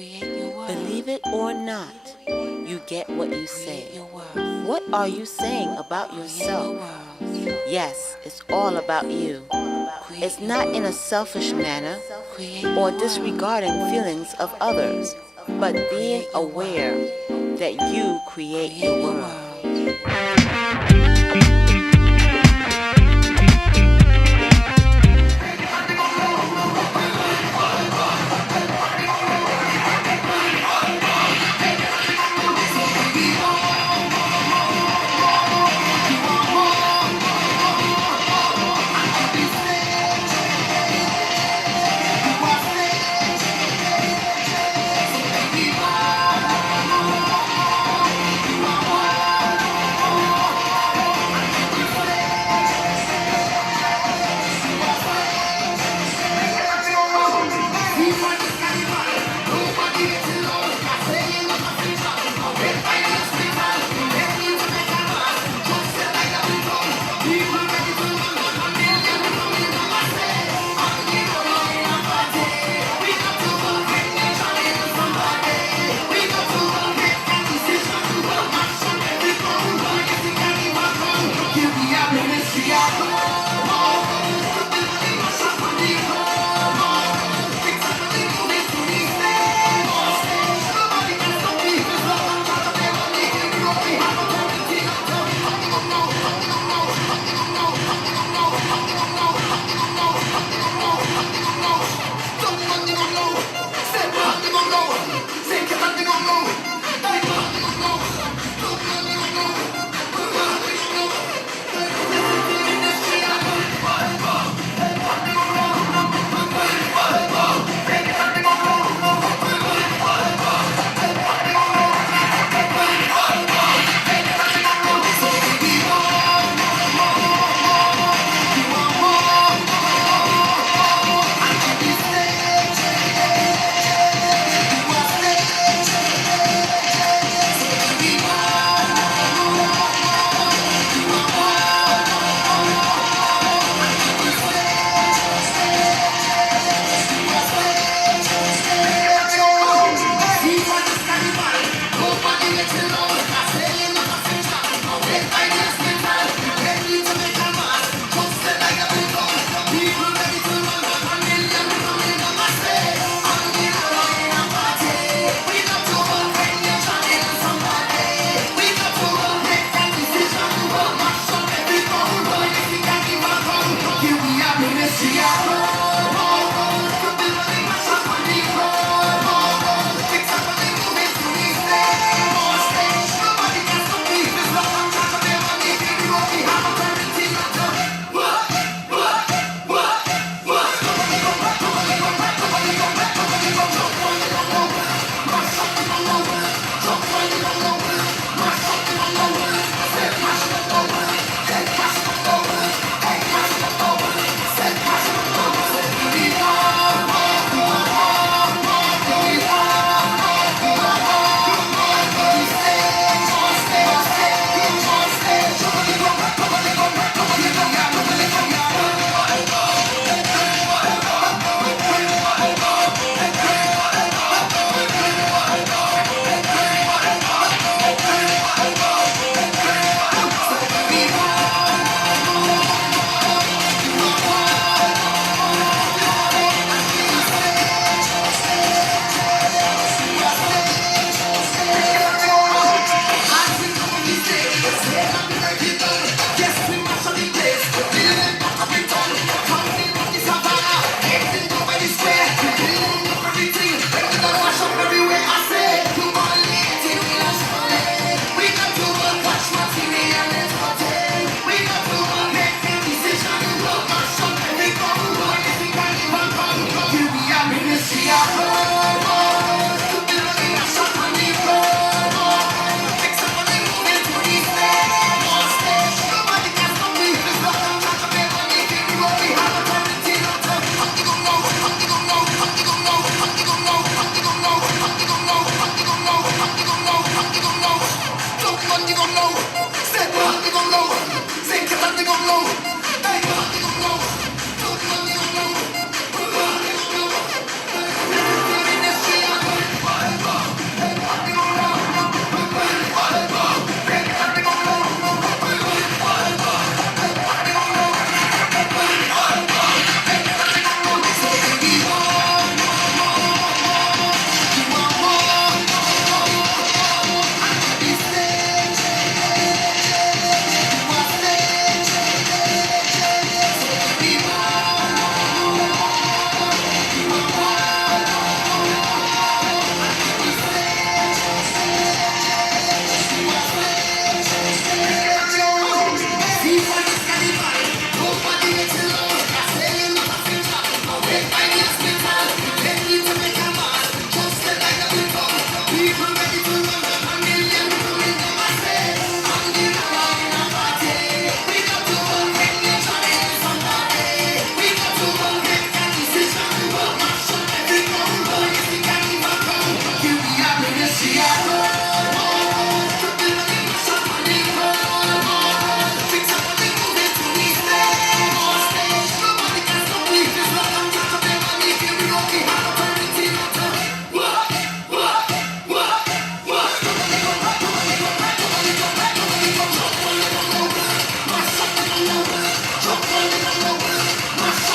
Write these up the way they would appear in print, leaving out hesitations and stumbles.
Believe it or not, you get what you say. What are you saying about yourself? Yes, it's all about you. It's not in a selfish manner or disregarding feelings of others, but being aware that you create your world.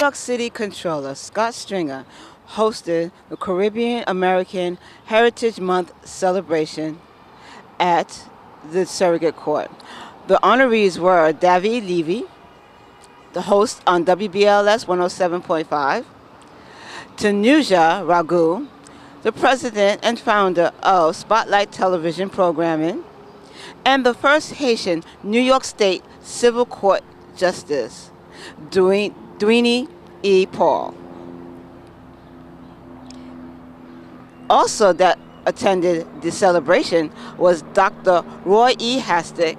York City Controller Scott Stringer hosted the Caribbean American Heritage Month celebration at the Surrogate Court. The honorees were David Levy, the host on WBLS 107.5, Tanuja Raghu, the president and founder of Spotlight Television Programming, and the first Haitian New York State Civil Court Justice, Dwayne E. Paul. Also that attended the celebration was Dr. Roy E. Hastick,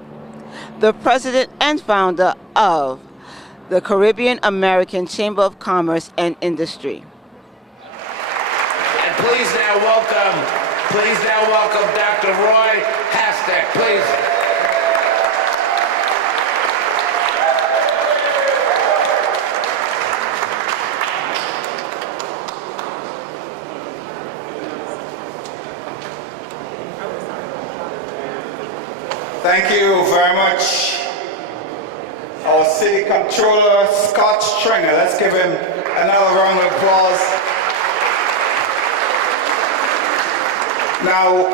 the president and founder of the Caribbean American Chamber of Commerce and Industry. And please now welcome Dr. Roy Hastick, please. Thank you very much, our City Controller, Scott Stringer. Let's give him another round of applause. Now,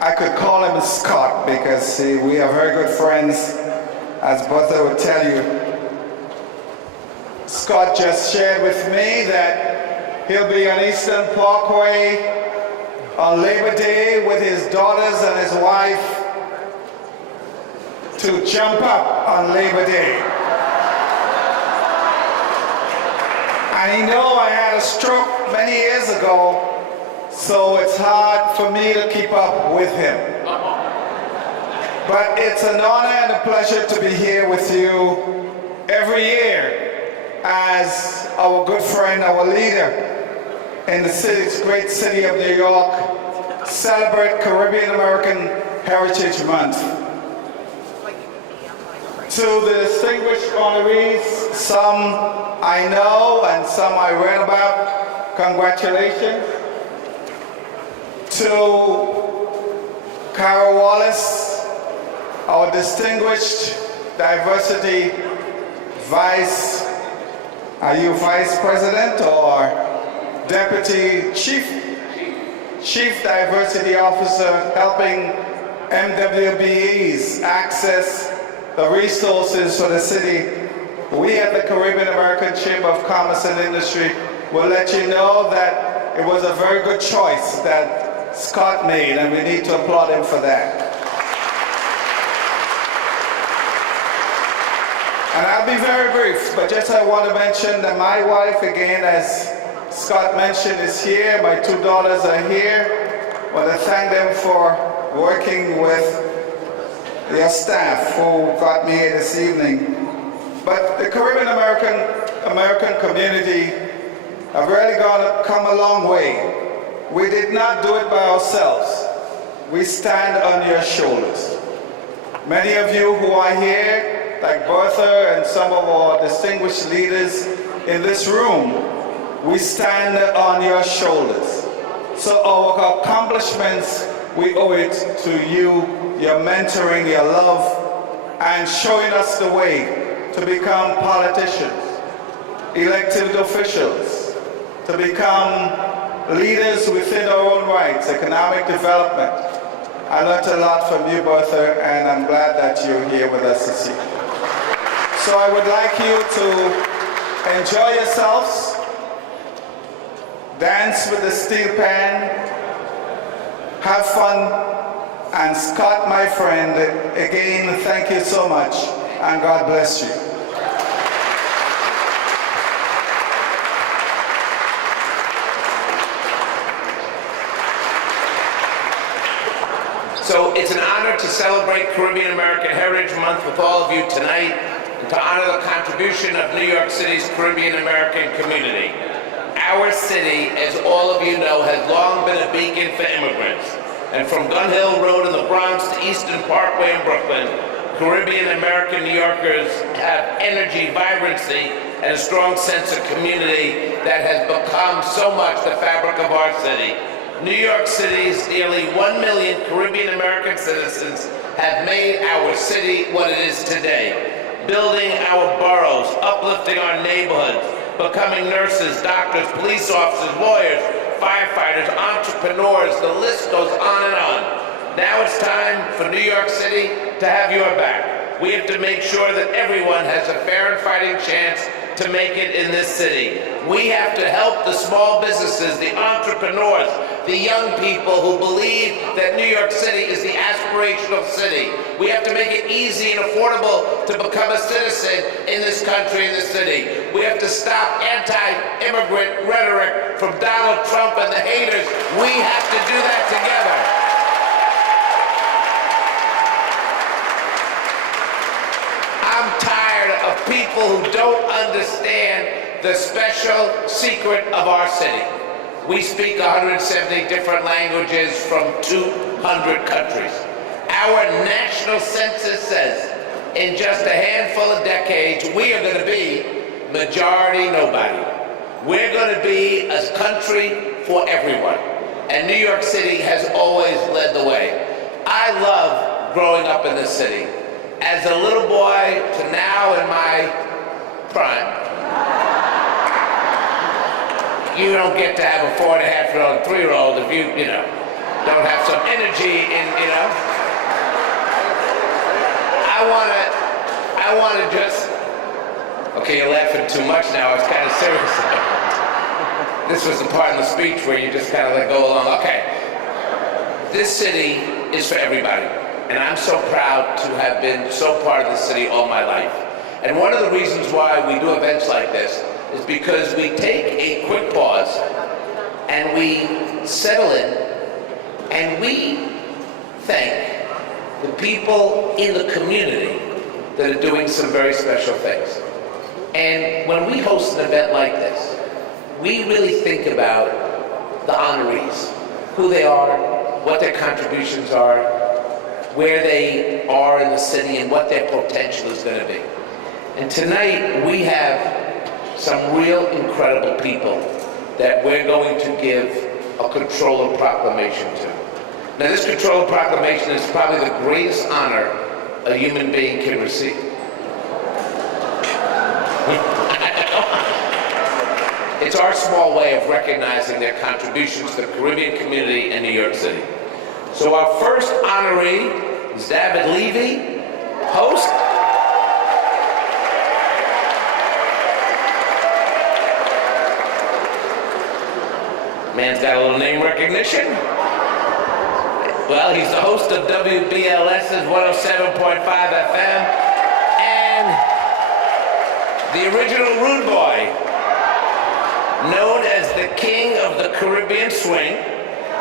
I could call him Scott because we are very good friends, as Bertha would tell you. Scott just shared with me that he'll be on Eastern Parkway on Labor Day with his daughters and his wife to jump up on Labor Day. And he knows I had a stroke many years ago, so it's hard for me to keep up with him. But it's an honor and a pleasure to be here with you every year as our good friend, our leader, in the great city of New York, celebrate Caribbean American Heritage Month. To the distinguished honorees, some I know and some I read about, congratulations. To Carol Wallace, our distinguished diversity vice, are you vice president or Deputy Chief Diversity Officer, helping MWBEs access the resources for the city. We at the Caribbean American Chamber of Commerce and Industry will let you know that it was a very good choice that Scott made, and we need to applaud him for that. And I'll be very brief, but just I want to mention that my wife, again, as Scott mentioned, is here. My two daughters are here. I want to thank them for working with your staff who got me here this evening. But the Caribbean American community have really come a long way. We did not do it by ourselves. We stand on your shoulders. Many of you who are here, like Bertha and some of our distinguished leaders in this room, we stand on your shoulders. So our accomplishments, we owe it to you, your mentoring, your love, and showing us the way to become politicians, elected officials, to become leaders within our own rights, economic development. I learned a lot from you, Bertha, and I'm glad that you're here with us this evening. So I would like you to enjoy yourselves, dance with the steel pan, have fun, and Scott, my friend, again, thank you so much, and God bless you. So it's an honor to celebrate Caribbean American Heritage Month with all of you tonight, and to honor the contribution of New York City's Caribbean American community. Our city, as all of you know, has long been a beacon for immigrants. And from Gun Hill Road in the Bronx to Eastern Parkway in Brooklyn, Caribbean American New Yorkers have energy, vibrancy, and a strong sense of community that has become so much the fabric of our city. New York City's nearly 1 million Caribbean American citizens have made our city what it is today. building our boroughs, uplifting our neighborhoods, becoming nurses, doctors, police officers, lawyers, firefighters, entrepreneurs, the list goes on and on. Now it's time for New York City to have your back. We have to make sure that everyone has a fair and fighting chance to make it in this city. We have to help the small businesses, the entrepreneurs, the young people who believe that New York City is the aspirational city. We have to make it easy and affordable to become a citizen in this country, in this city. We have to stop anti-immigrant rhetoric from Donald Trump and the haters. We have to do that together. I'm tired of people who don't understand the special secret of our city. We speak 170 different languages from 200 countries. Our national census says in just a handful of decades, we are going to be majority nobody. We're going to be a country for everyone. And New York City has always led the way. I love growing up in this city. As a little boy to now in my prime, you don't get to have a 4.5-year-old and 3-year-old if you don't have some energy I want to just, okay, you're laughing too much now, it's kind of serious. This was the part in the speech where you just kind of go along. Okay, this city is for everybody. And I'm so proud to have been so part of the city all my life. And one of the reasons why we do events like this is because we take a quick pause and we settle in and we thank the people in the community that are doing some very special things. And when we host an event like this, we really think about the honorees, who they are, what their contributions are, where they are in the city and what their potential is going to be. And tonight we have some real incredible people that we're going to give a Comptroller Proclamation to. Now this Comptroller Proclamation is probably the greatest honor a human being can receive. It's our small way of recognizing their contributions to the Caribbean community in New York City. So our first honoree is David Levy, host. Man's got a little name recognition. Well, he's the host of WBLS's 107.5 FM and the original Rude Boy, known as the King of the Caribbean Swing.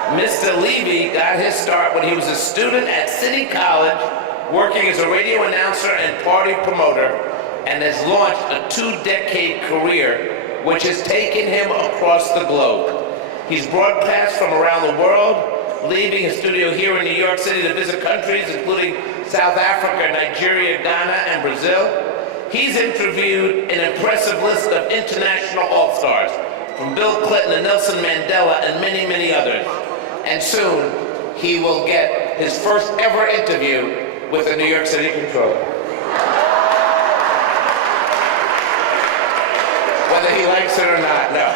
Mr. Levy got his start when he was a student at City College, working as a radio announcer and party promoter, and has launched a 2-decade career which has taken him across the globe. He's broadcast from around the world, leaving his studio here in New York City to visit countries including South Africa, Nigeria, Ghana, and Brazil. He's interviewed an impressive list of international all-stars, from Bill Clinton to Nelson Mandela and many, many others. And soon, he will get his first ever interview with the New York City Comptroller. Whether he likes it or not, no.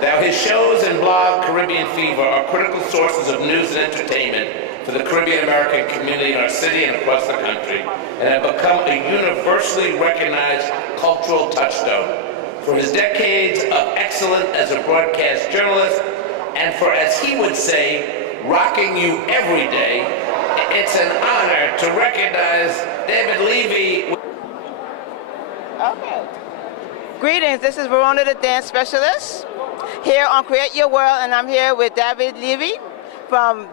Now, his shows and blog, Caribbean Fever, are critical sources of news and entertainment for the Caribbean American community in our city and across the country, and have become a universally recognized cultural touchstone. For his decades of excellence as a broadcast journalist, and for, as he would say, rocking you every day, it's an honor to recognize David Levy. Okay. Greetings, this is Verona the Dance Specialist here on Create Your World, and I'm here with David Levy from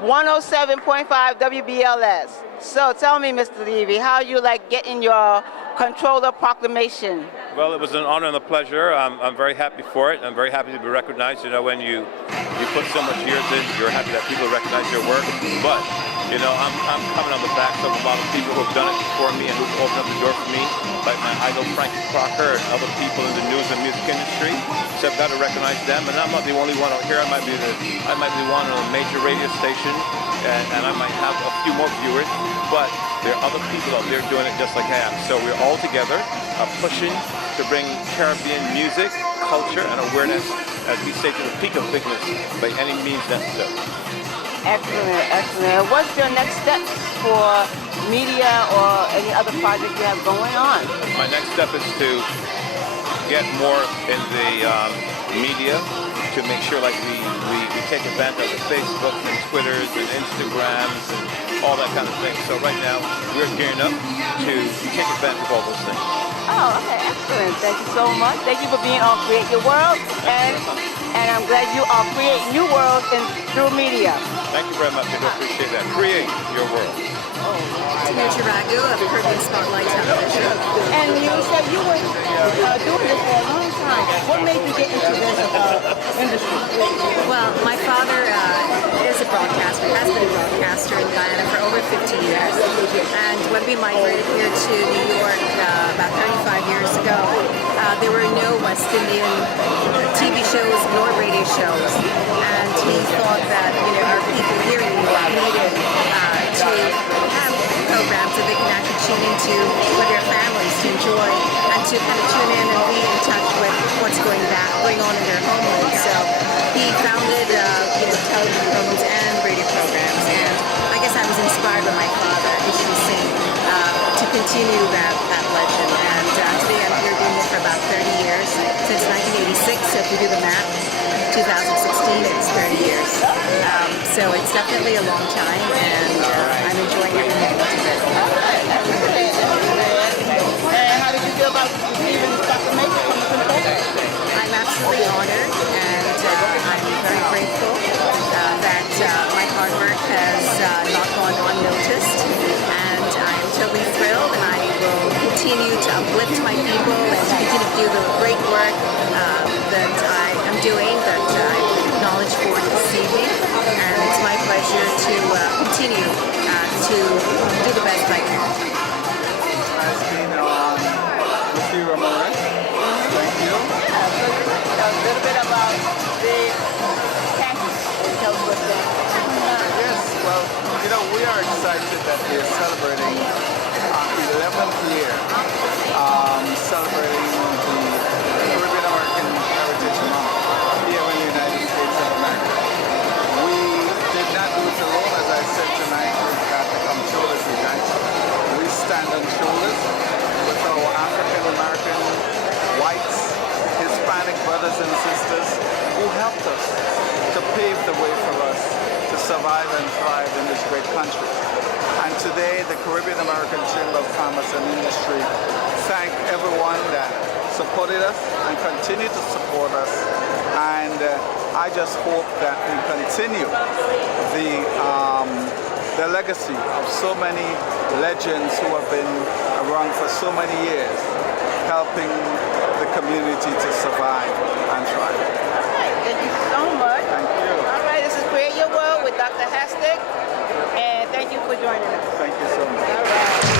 107.5 WBLS. So tell me, Mr. Levy, how you like getting your Comptroller Proclamation? Well, it was an honor and a pleasure. I'm very happy for it. I'm very happy to be recognized. You know, when you put so much years in, you're happy that people recognize your work. But, you know, I'm coming on the backs of a lot of people who have done it before me and who've opened up the door for me, like my idol Frankie Crocker and other people in the news and music industry. So I've got to recognize them. And I'm not the only one out here. I might be one on a major radio station and I might have a few more viewers, but there are other people out there doing it just like I am. So we're all together pushing to bring Caribbean music, culture, and awareness, as we say, to the peak of bigness by any means necessary. Excellent, excellent. What's your next steps for media or any other project you have going on? My next step is to get more in the media, to make sure like we take advantage of the Facebooks and Twitters and Instagrams and all that kind of thing. So right now we're gearing up to take advantage of all those things. Oh, okay, excellent. Thank you so much. Thank you for being on Create Your World, and I'm glad you are creating new worlds through media. Thank you very much. I do appreciate that. Create your world. Tina Chiragu of Caribbean Spotlight Television. And you said you were doing this for a long time. What made you get into this industry? Well, my father is a broadcaster, has been a broadcaster in Guyana for over 50 years. And when we migrated here to New York about 35 years ago, there were no West Indian TV shows nor radio shows. And he thought that our people here in New York needed to have programs that they can actually tune into with their families to enjoy and to kind of tune in and be in touch with what's going on in their homeland. So he founded television programs and radio programs, and I guess I was inspired by my father, Ishii Singh, to continue that legend. And today I'm here doing it for about 30 years, since 1986, so if you do the math, 2016 it's 30 years. So it's definitely a long time, and I'm enjoying every minute of it. And how did you feel about receiving the proclamation from the controller? I'm absolutely honored, and I'm very grateful that my hard work has not gone unnoticed, and I'm totally thrilled, and I will continue to uplift my people and to continue to do the great work that I am doing, that I'm acknowledged for this evening, and it's my pleasure to continue to do the best I can. Has been Lucy Ramirez. Thank you. A little bit about the campus. Tell us what's there. Yes, well, we are excited that we are celebrating our 11th year, celebrating the Caribbean American Heritage Month here in the United States of America. We did not do it alone, as I said tonight. We've got to come shoulders to shoulders. We stand on shoulders with our African American, whites, Hispanic brothers and sisters who helped us to pave the way for us to survive and thrive in this great country. And today, the Caribbean American Chamber of Commerce and Industry thank everyone that supported us and continue to support us. And I just hope that we continue the legacy of so many legends who have been around for so many years, helping the community to survive and thrive. All right, thank you so much. Thank you. All right, this is Create Your World with Dr. Hastic, and thank you for joining us. Thank you so much. All right.